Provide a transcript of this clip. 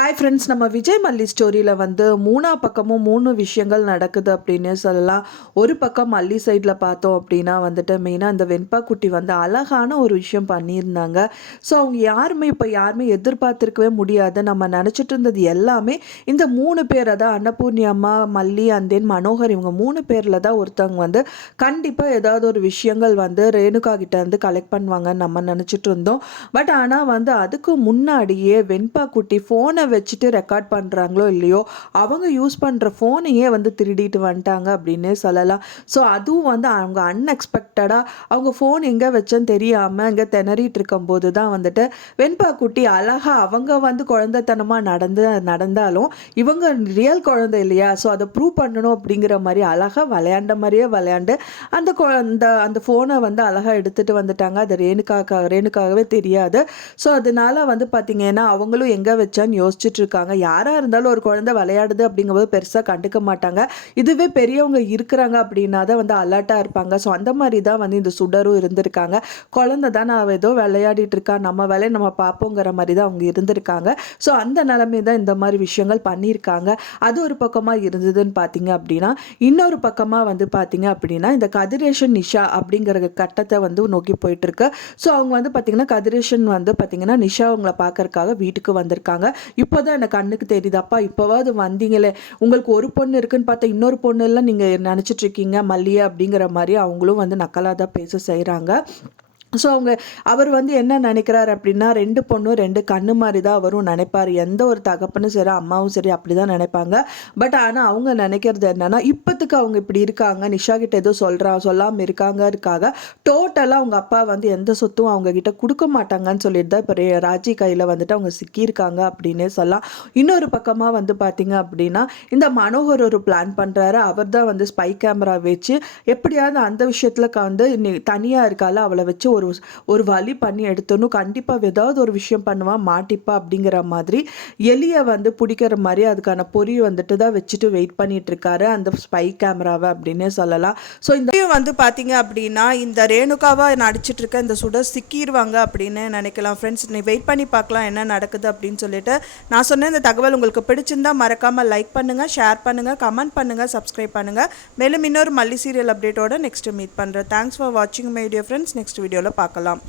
Hi friends, நம்ம விஜய் மல்லி ஸ்டோரியில் வந்து பக்கமும் 3 விஷயங்கள் நடக்குது அப்படின்னு சொல்லலாம். ஒரு பக்கம் மல்லி சைடில் பார்த்தோம் அப்படின்னா வந்துட்டு மெயினாக இந்த வெண்பா குட்டி வந்து அழகான ஒரு விஷயம் பண்ணியிருந்தாங்க. ஸோ அவங்க யாருமே எதிர்பார்த்துருக்கவே முடியாது. நம்ம நினச்சிட்டு இருந்தது எல்லாமே இந்த 3 பேரை தான், அன்னபூர்ணி அம்மா, மல்லி அண்ட் தென் மனோகர், இவங்க 3 பேரில் தான் ஒருத்தவங்க வந்து கண்டிப்பாக ஏதாவது ஒரு விஷயங்கள் வந்து ரேணுகா கிட்ட இருந்து கலெக்ட் பண்ணுவாங்கன்னு நம்ம நினச்சிட்டு இருந்தோம். பட் ஆனால் வந்து அதுக்கு முன்னாடியே வெண்பா குட்டி ஃபோனை வச்சுட்டு ரெக்கார்ட் பண்ணுறாங்களோ இல்லையோ, அவங்க யூஸ் பண்ணுற ஃபோனையே வந்து திருடிட்டு வந்துட்டாங்க அப்படின்னே சொல்லலாம். ஸோ அதுவும் வந்து அவங்க அன்எக்ஸ்பெக்டடாக அவங்க ஃபோன் எங்கே வச்சேன்னு தெரியாமல் இங்கே திணறிட்டு இருக்கும்போது தான் வந்துட்டு வெண்பா குட்டி அழகாக அவங்க வந்து குழந்தைத்தனமாக நடந்தாலும் இவங்க ரியல் குழந்தை இல்லையா, ஸோ அதை ப்ரூவ் பண்ணணும் அப்படிங்கிற மாதிரி அழகாக விளையாண்ட மாதிரியே விளையாண்டு அந்த அந்த ஃபோனை வந்து அழகாக எடுத்துகிட்டு வந்துட்டாங்க. அது ரேணுக்காகவே தெரியாது. ஸோ அதனால வந்து பார்த்தீங்கன்னா அவங்களும் எங்கே வச்சான்னு யோசிச்சுட்டு இருக்காங்க. யாராக இருந்தாலும் ஒரு குழந்தை விளையாடுது அப்படிங்கும்போது பெருசாக கண்டுக்க மாட்டாங்க. இதுவே பெரியவங்க இருக்கிறாங்க அப்படின்னா தான் வந்து அலர்ட்டாக இருப்பாங்க. ஸோ அந்த மாதிரி தான் வந்து இந்த சுடரும் இருந்திருக்காங்க. குழந்தை தான் அவள் ஏதோ விளையாடிட்டு இருக்கா, நம்ம வேலையை நம்ம பார்ப்போங்கிற மாதிரி தான் அவங்க இருந்திருக்காங்க. ஸோ அந்த நிலைமை தான் இந்த மாதிரி விஷயங்கள் பண்ணியிருக்காங்க. அது ஒரு பக்கமாக இருந்ததுன்னு பார்த்தீங்க அப்படின்னா, இன்னொரு பக்கமாக வந்து பார்த்தீங்க அப்படின்னா இந்த கதிரேஷன் நிஷா அப்படிங்கிற கட்டத்தை வந்து நோக்கி போயிட்டு இருக்கு. ஸோ அவங்க வந்து பார்த்தீங்கன்னா கதிரேஷன் வந்து பார்த்தீங்கன்னா நிஷா அவங்கள பார்க்கறக்காக வீட்டுக்கு வந்திருக்காங்க. இப்போதான் எனக்கு கண்ணுக்கு தெரியுது, அப்பா இப்போவாது வந்தீங்களே, உங்களுக்கு ஒரு பொண்ணு இருக்குன்னு பார்த்தா இன்னொரு பொண்ணு எல்லாம் நீங்கள் நினச்சிட்டு இருக்கீங்க மல்லியை அப்படிங்கிற மாதிரி அவங்களும் வந்து நக்கலாக தான் பேச செய்கிறாங்க. ஸோ அவர் வந்து என்ன நினைக்கிறார் அப்படின்னா, 2 பொண்ணும் 2 கண்ணு மாதிரி தான் அவரும் நினைப்பார். எந்த ஒரு தகப்பனும் சரி அம்மாவும் சரி அப்படி தான் நினைப்பாங்க. பட் ஆனால் அவங்க நினைக்கிறது என்னன்னா, இப்போத்துக்கு அவங்க இப்படி இருக்காங்க, நிஷா கிட்ட ஏதோ சொல்லாமல் இருக்காங்க டோட்டலாக அவங்க அப்பா வந்து எந்த சொத்தும் அவங்க கிட்ட கொடுக்க மாட்டாங்கன்னு சொல்லிட்டு தான் இப்போ ராஜி கையில் வந்துட்டு அவங்க சிக்கியிருக்காங்க அப்படின்னே சொல்லலாம். இன்னொரு பக்கமாக வந்து பார்த்தீங்க அப்படின்னா இந்த மனோகர் ஒரு பிளான் பண்ணுறாரு. அவர் தான் வந்து ஸ்பை கேமரா வச்சு எப்படியாவது அந்த விஷயத்தில் வந்து தனியாக இருக்கால அவளை வச்சு ஒரு வழி பண்ணி எடுத்தோன்னு கண்டிப்பாக ஏதாவது ஒரு விஷயம் பண்ணுவான், மாட்டிப்பா அப்படிங்கிற மாதிரி எலியை வந்து பிடிக்கிற மாதிரி அதுக்கான பொறி வந்துட்டு தான் வச்சுட்டு வெயிட் பண்ணிட்டு இருக்காரு அந்த ஸ்பை கேமராவை அப்படின்னே சொல்லலாம். ஸோ இந்த வந்து பார்த்தீங்க அப்படின்னா இந்த ரேணுகாவா நடிச்சிட்டு இருக்க இந்த சுடர் சிக்கிடுவாங்க அப்படின்னு நினைக்கலாம். ஃப்ரெண்ட்ஸ், நீ வெயிட் பண்ணி பார்க்கலாம் என்ன நடக்குது அப்படின்னு சொல்லிட்டு. நான் சொன்ன இந்த தகவல் உங்களுக்கு பிடிச்சிருந்தா மறக்காமல் லைக் பண்ணுங்கள், ஷேர் பண்ணுங்கள், கமெண்ட் பண்ணுங்கள், சப்ஸ்கிரைப் பண்ணுங்கள். மேலும் இன்னொரு மல்லி சீரியல் அப்டேட்டோட நெக்ஸ்ட் மீட் பண்ணுறேன். தேங்க்ஸ் ஃபார் வாட்சிங் மை டியர் ஃப்ரெண்ட்ஸ். நெக்ஸ்ட் வீடியோவில் பார்க்கலாம்.